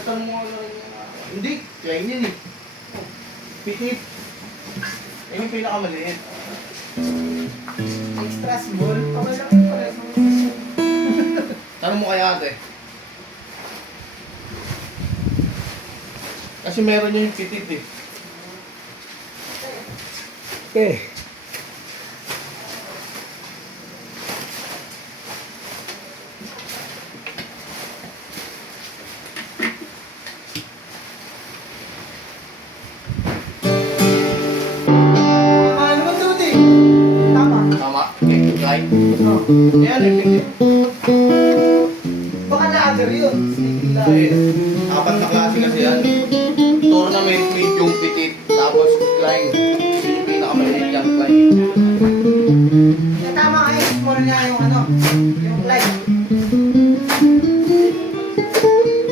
Tatanong mo ano rin yung hindi, kaya yun eh. Pitit. Yung pinakamaliit. Extra small. Okay lang yung pares mo. Tanong mo kaya ate. Kasi meron yung pitit eh. Okay. Mahal mo to eh. Tama. Tama? Okay, right? Oh. Ayan, yung pitit. Baka na-other yun. Eh, apat na klase kasi yan. Tournament, medium, pitit, tapos climb. Yung pinakamaliit yung climb. Eh, tama nga yun. Small nga yung ano. Yung light.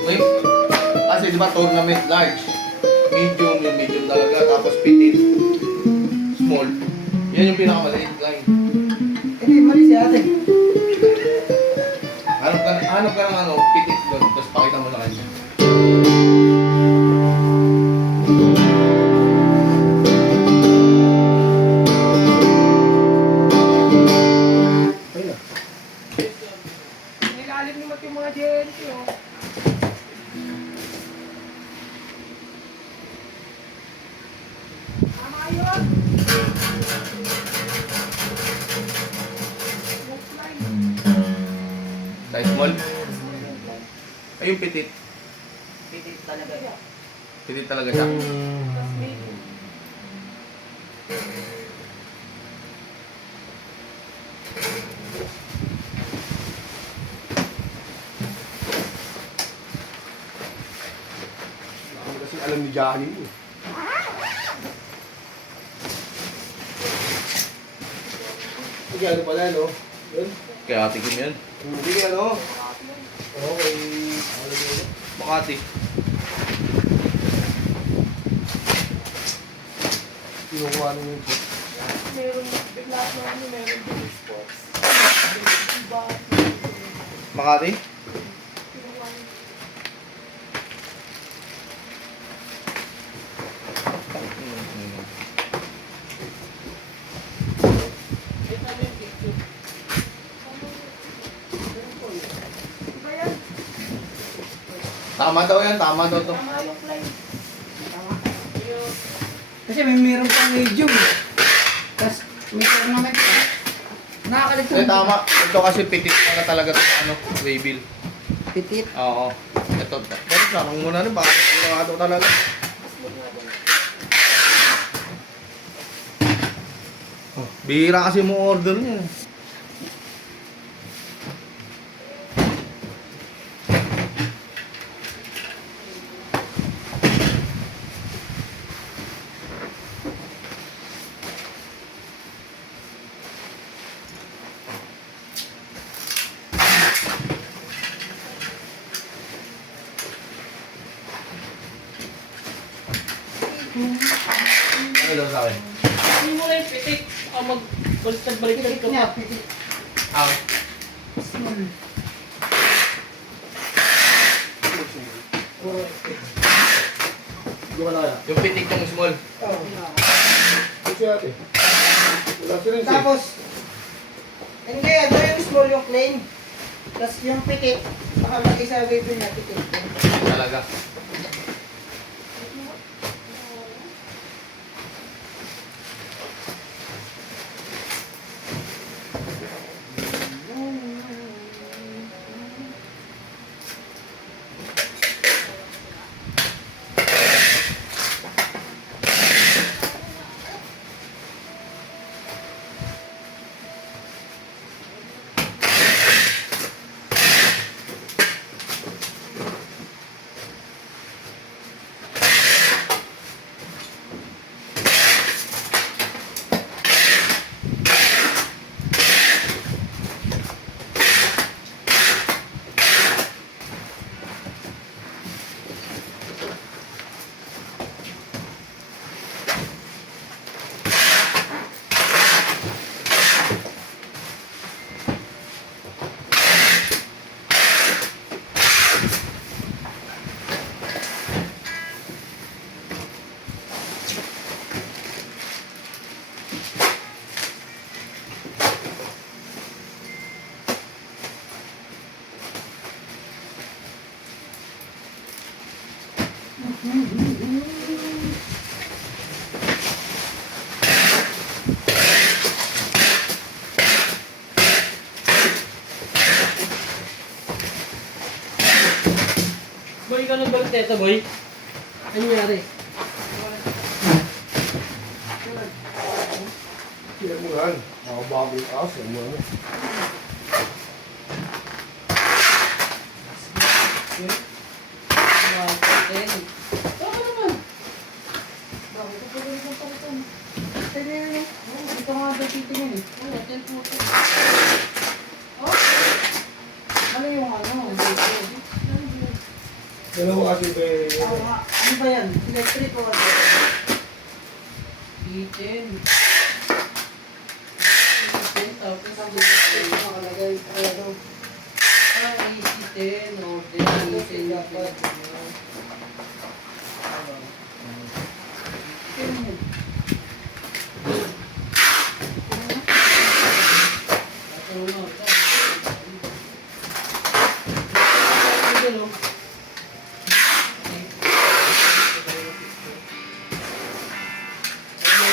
Wait, kasi di ba tournament large? Medium, yung medium talaga, tapos pitit. Small. Yan yung pinakamaliit climb. Hindi, mali si ate. Hanap ka ng ano, pitit doon, tapos pakita mo na kanya. Okay na. Nilalim naman yung mga JLT oh. Tama yun. Size small. Ay, yung pitit. Pitit talaga yan. Pitit talaga siya. Ako kasi alam ni Johnny mo. Hindi ano pala, no? Yun? Kaya ate Kim yan. Hindi ano? Okay. Alam mo yun? Makati. Kinukuha nyo yung food. Meron bigla na ano, meron din sports. Makati? Tama daw yan, tama daw to. Tama yung line. Tama. Kasi meron pang medium. Tapos may tournament pa. Nakakalito. Eh tama, ito kasi pitit na talaga to, ano, waybill. Pitit. Oo. Ito, pero sarang muna rin, baka sigurado talaga. Oh, bihira kasi mo order niya. Ano daw sa akin? Hindi mo lang yung pitik. Ako mag-baliktad-baliktad Pitit ka niya, pa. pitit. Ah, Small. Hindi ko na kaya. yung pitik ng small. Oh. Kasi ate. Wala sila yung Tapos, hindi, ito yung small yung plain. Tapos yung pitit, nakalagay sa wave niya, pitit. Talaga. Boy, ikaw nagbalik nito, boy. Ano nangyari? Kaya mo yan. Makabago yung aso mo. Ano? Saka naman. Dito nga daw titingin eh. Oo, 10 puto. Ano yung ano? Dalawa kasi ba Ano ba yan? Electric o ano? Kitchen. Tapos ang Ito nakalagay. Ano? easy 10 or 10, easy 10.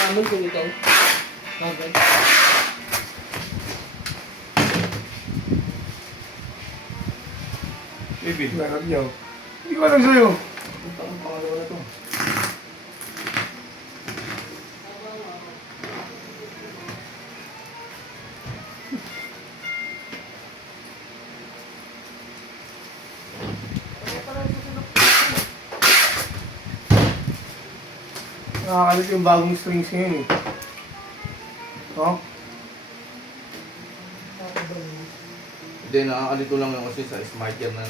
Malaman kung ito. Okay. Baby. meron niyo? Hindi ko alam sa'yo. Ito ang pangalawa na to. Nakakalit yung bagong strings ngayon eh. Oh? Hindi, nakakalito lang yung kasi sa smart yan na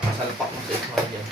nakasalpak mo sa smart yan.